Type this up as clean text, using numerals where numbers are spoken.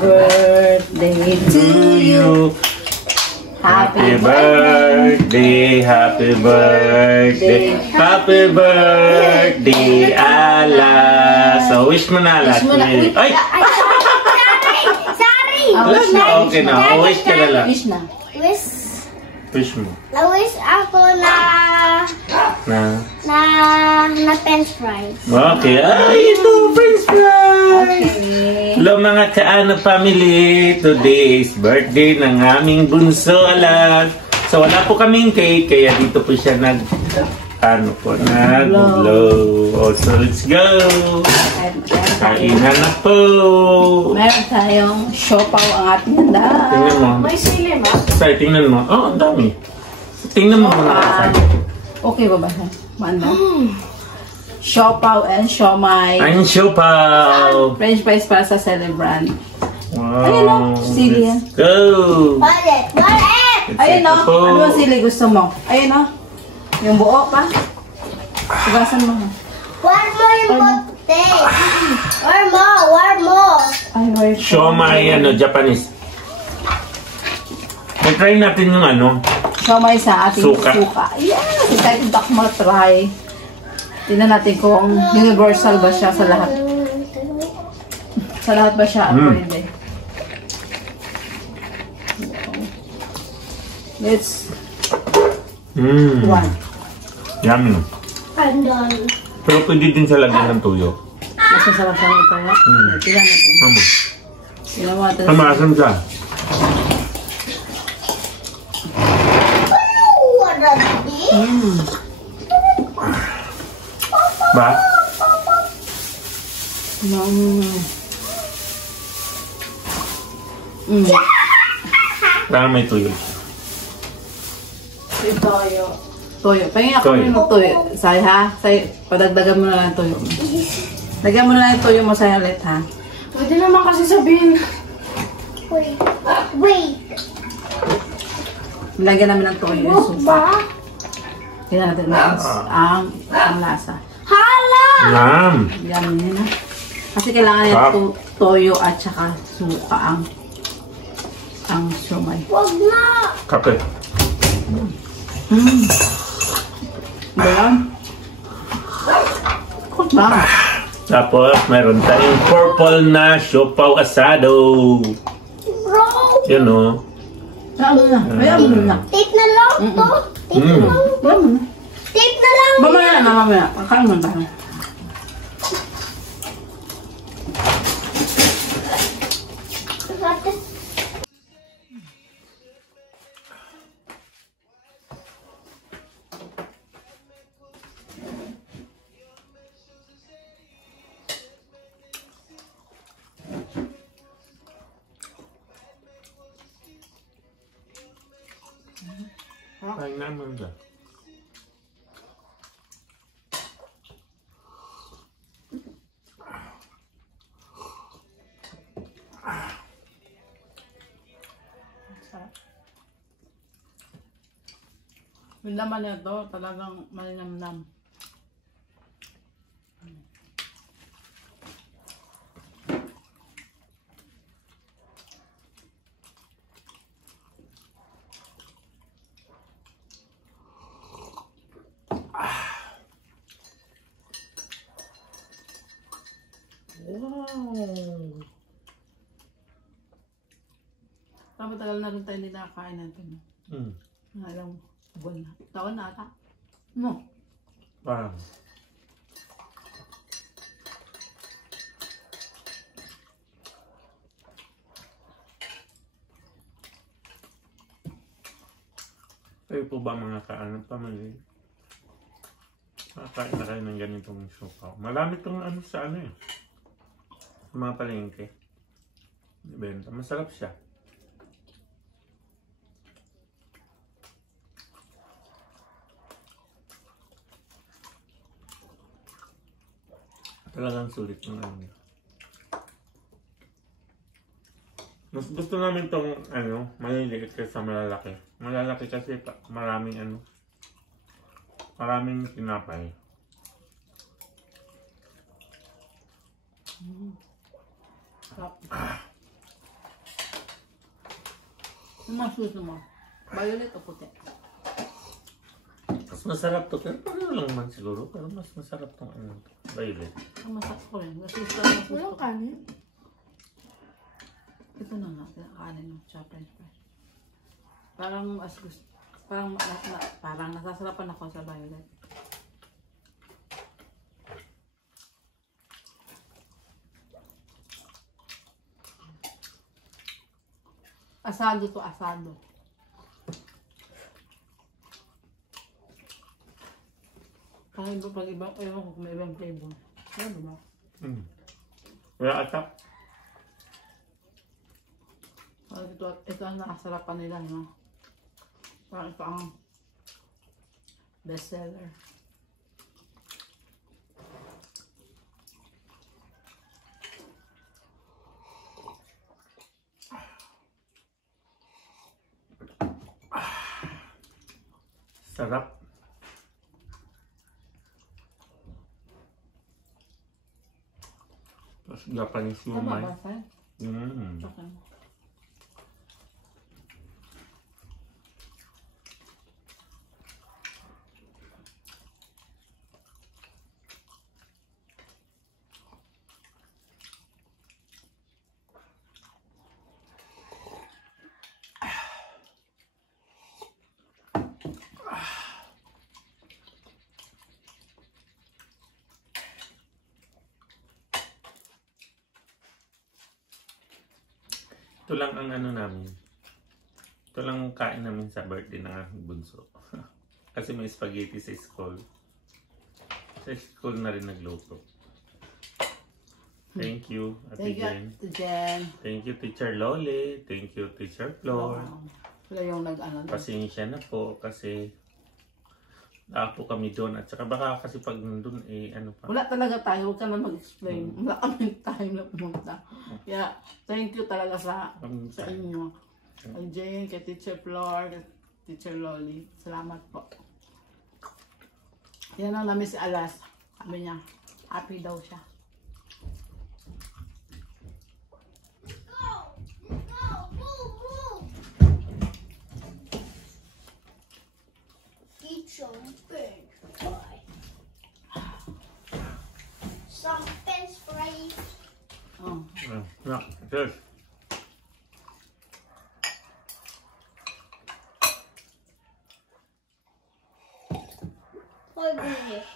birthday to you. Happy birthday, happy birthday, happy birthday, Ala. So, wish mo na, Ala. Ay! Sorry! Okay na. Wish ka na lang. Wish na. Wish mo. Na-wish ako na french fries. Okay. Ay, ito, french fries! Hello mga Kaano family. Today is birthday ng aming bunso, Ala. So, wala po kaming cake, kaya dito po siya nag-blow. So, let's go! Kainan na po! Meron tayong siopaw ang ating handa. Tingnan mo. May sili, ma? Sorry, tingnan mo. Oh, ang dami. Tingnan mo muna. Okay ba ba? Manda. Siopaw and siomay. Ang siopaw! French fries para sa celebrant. Wow! Ayun o, sili yan. Let's go! Balit! Ayun o, ano ang sili gusto mo? Ayun o, yung buo pa. Tugasan mo. One more yung bote. One more. Ay, wait. Siomay, Japanese. Try natin yung Siomay sa ating suka. Yes! Excited ako matry. Tingnan natin kung universal ba siya sa lahat. Sa lahat ba siya? Pwede. Let's... One. Yummy. I'm done. Pero pwede din sa lagyan ng tuyo. Mas masarap sa mga kaya. Tingnan natin. Tingnan mo natin. Masam siya. What is this? Ba? Parang may tuyo. Toyo. Pahingin ako mo toyo. Say ha? Say, padagdagan mo na lang toyo. Lagyan mo na lang yung toyo mo sa ulit ha. Pwede naman kasi sabihin. Wait. Lagyan namin ng toyo yung supa. Tingnan natin ang lasa. Hala! Yum! Yan yun ha. Kasi kailangan yung toyo at saka suka ang siomay. Wag na! Kape. Ba? Good ba? Tapos, mayroon tayong purple na siopaw asado. Bro! Yun o. Ayan mo na. Tape na lang to. Tape na lang. Tape na lang. Mamaya. Pakain mo ba? Kain naman siya. Yung laman nito talagang malinamnam. Wow! Tagal na rin tayo hindi nakakain natin. Alam mo, buwan na. Taon na ata. No? Parang. Kayo po ba mga Kaano family? Kakain na kayo ng ganitong siopaw. Marami itong sa sa mga palengke. Benta. Masarap siya. Talagang sulit yung Mas gusto namin itong maliliit kaysa malalaki. Malalaki kasi maraming maraming tinapay. Yung mas gusto mo? Violet o puti? Mas masarap to, pero pareho lang man siguro. Pero mas masarap tong ano, violet. Ang masarap ko rin. Kasi sa mas gusto Walang ko. kanin. Ito na nga, kinakanin mo. Tsaka french fries. Parang mas gusto. Parang nasasarapan ako sa violet. Asado to, asado. Parang iba pag ibang, ewan ko kung may ibang flavor. Ano ba? Wala atap. Parang ito ang nakasarapan nila, no? Parang ito ang bestseller. Sarap. Tapos Japanese Tama umay. ba, Sai? Okay. Ito lang ang ano namin. Ito lang ang kain namin sa birthday ng aking bunso. Kasi may spaghetti sa school. Sa school na rin nagluto. Thank you, Ate Thank you, Jen. Ate Jen. Thank you, Teacher Loli. Thank you, Teacher Flor. Sila yung nag-ano. Pasensya na po kasi po kami doon. At saka baka kasi pag nandun ano pa. Wala talaga tayo, huwag ka na mag-explain. Wala kami time na pumunta. Kaya, thank you talaga sa inyo. Kay Jane, kay Teacher Flor, kay Teacher Loli. Salamat po. Yan ang namin si Alas. Sabi niya, happy daw siya. Eat your french fry. Some french fries. Oh. Yeah, cheers. What is it?